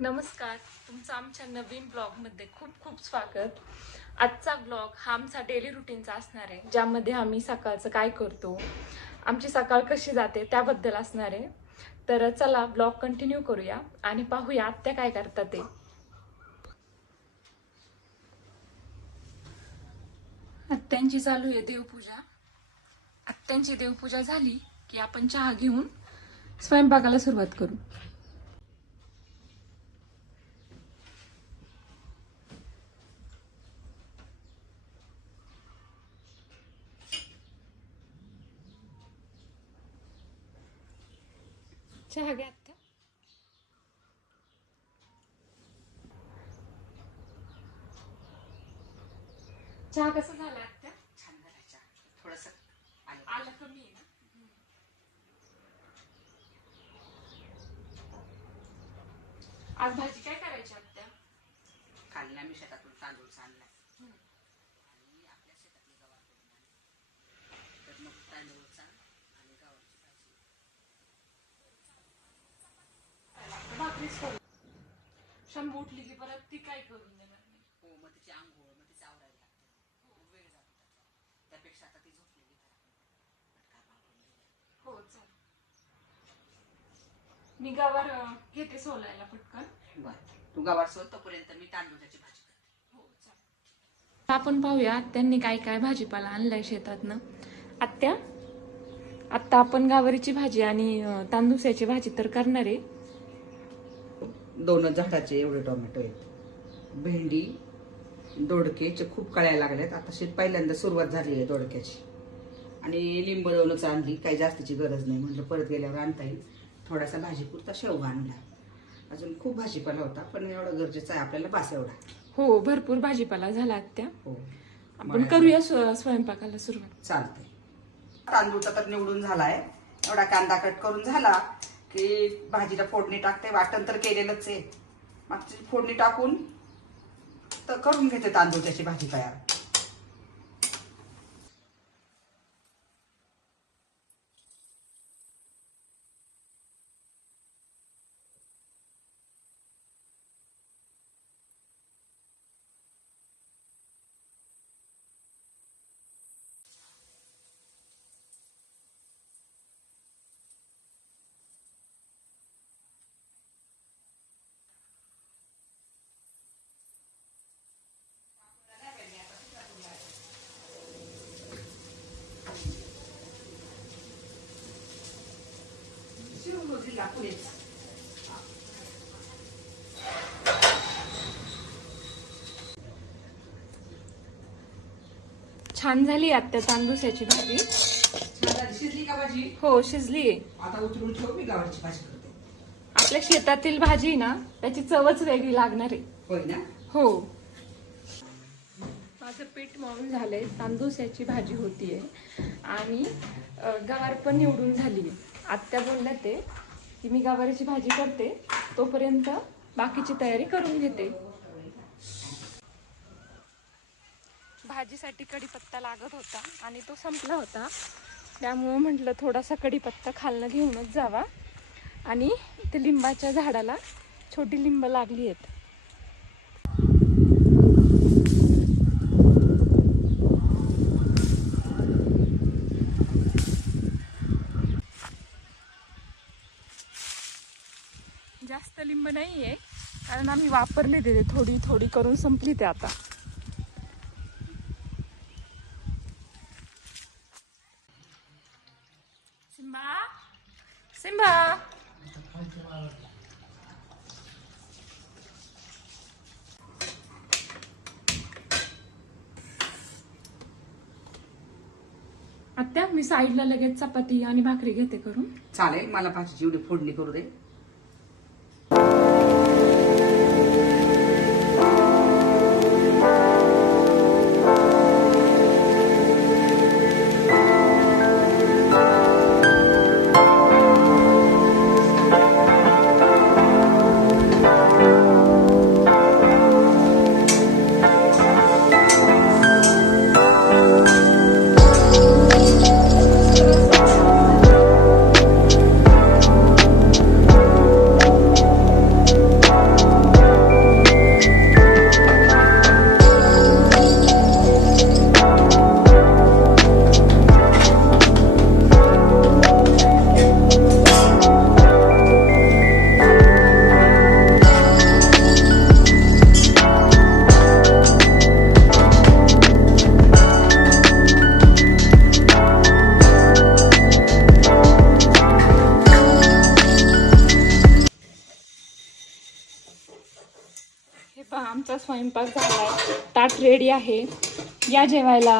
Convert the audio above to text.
नमस्कार, तुमचं आमच्या नवीन ब्लॉगमध्ये खूप खूप स्वागत. आजचा ब्लॉग हा आमचा डेली रुटीनचा असणार आहे, ज्यामध्ये आम्ही सकाळचं काय करतो, आमची सकाळ कशी जाते त्याबद्दल असणार आहे. तर चला ब्लॉग कंटिन्यू करूया आणि पाहूया आत्या काय करतात ते. आत्यांची चालू आहे देवपूजा. आत्यांची देवपूजा झाली की आपण चहा घेऊन स्वयंपाकाला सुरुवात करू. चहा घ्या आत्या. चहा कसा झाला आत्या? छान झाला चहा. थोडंसं आलं कमी आहे ना? आज भाजी काय करायची आत्या? काल आम्ही शेतातून तांदूळ आणलाय आणि आपल्या शेतातली गवार करून आणली. तर मग तांदूळचा आणि गवारची भाजी. भाकरीच करू. शंभू उठली की परत ती काय करून देणार नाही. हो, मग तिची आंघोळ, मग तिचं आवरायला लागतं. खूप वेळ जातो त्याचा. त्यापेक्षा आता ती झोपलेली तर पटकन भाकरून देऊया. हो चालेल. मी गवार घेते सोलायला पटकन. बरं, तू गवार सोल, तोपर्यंत मी तांदूळाची भाजी करते. हो चालेल. आपण पाहूया त्यांनी काय काय भाजीपाला आणलाय शेतातनं. आत्या, आत्ता आपण गावारीची भाजी आणि तांदूळची भाजी तर करणार आहे. दोनच झाडाचे एवढे टोमॅटो आहेत. भेंडी, दोडकेचे खूप कळ्या लागल्यात. आता पहिल्यांदा सुरुवात झाली आहे दोडक्याची. आणि लिंब दोनच आणली, काही जास्तीची गरज नाही, म्हटलं परत गेल्यावर आणता येईल. थोडासा भाजीपुरता शेवगा आणला. अजून खूप भाजीपाला होता, पण एवढं गरजेचं आहे आपल्याला, बास एवढा. हो, भरपूर भाजीपाला झाला आत्या. हो, आपण करूया स्वयंपाकाला सुरुवात. चालतंय. तांदूळचा तर निवडून झालाय. एवढा कांदा कट करून झाला की भाजीला फोडणी टाकते. वाटण तर केलेलंच आहे. मग फोडणी टाकून तर करून घेते तांदूळची भाजी तयार. छान झाली आत्या तांदूळची भाजी. शिजली का भाजी? हो, शिजली. आता उतरून ठेव, मी गवारची भाजी करते. आपल्या शेतातील भाजी ना, त्याची चवच वेगळी लागणार आहे. होय ना? हो. माझं पीठ मळून झालंय. तांदूळची भाजी होतीये आणि गवार पण निवडून झाली. आत्या बोलल्या ते की मी गवारीची भाजी करते, तोपर्यंत बाकीची तयारी करून घेते. भाजीसाठी कढीपत्ता लागत होता आणि तो संपला होता, त्यामुळं म्हटलं थोडासा कढीपत्ता खालनं घेऊनच जावा. आणि इथे लिंबाच्या झाडाला छोटी लिंब लागली आहेत. जास्त लिंब नाहीये, कारण आम्ही वापरले ते थोडी थोडी करून संपली ते आता. सिंबा, सिंबा, आत्या मी साईडला लगेच चपाती आणि भाकरी घेते करून. चालेल, मला भाजीची एवढी फोडणी करू दे. हे पहा आमचा स्वयंपाक झालाय, ताट रेडी आहे, या जेवायला.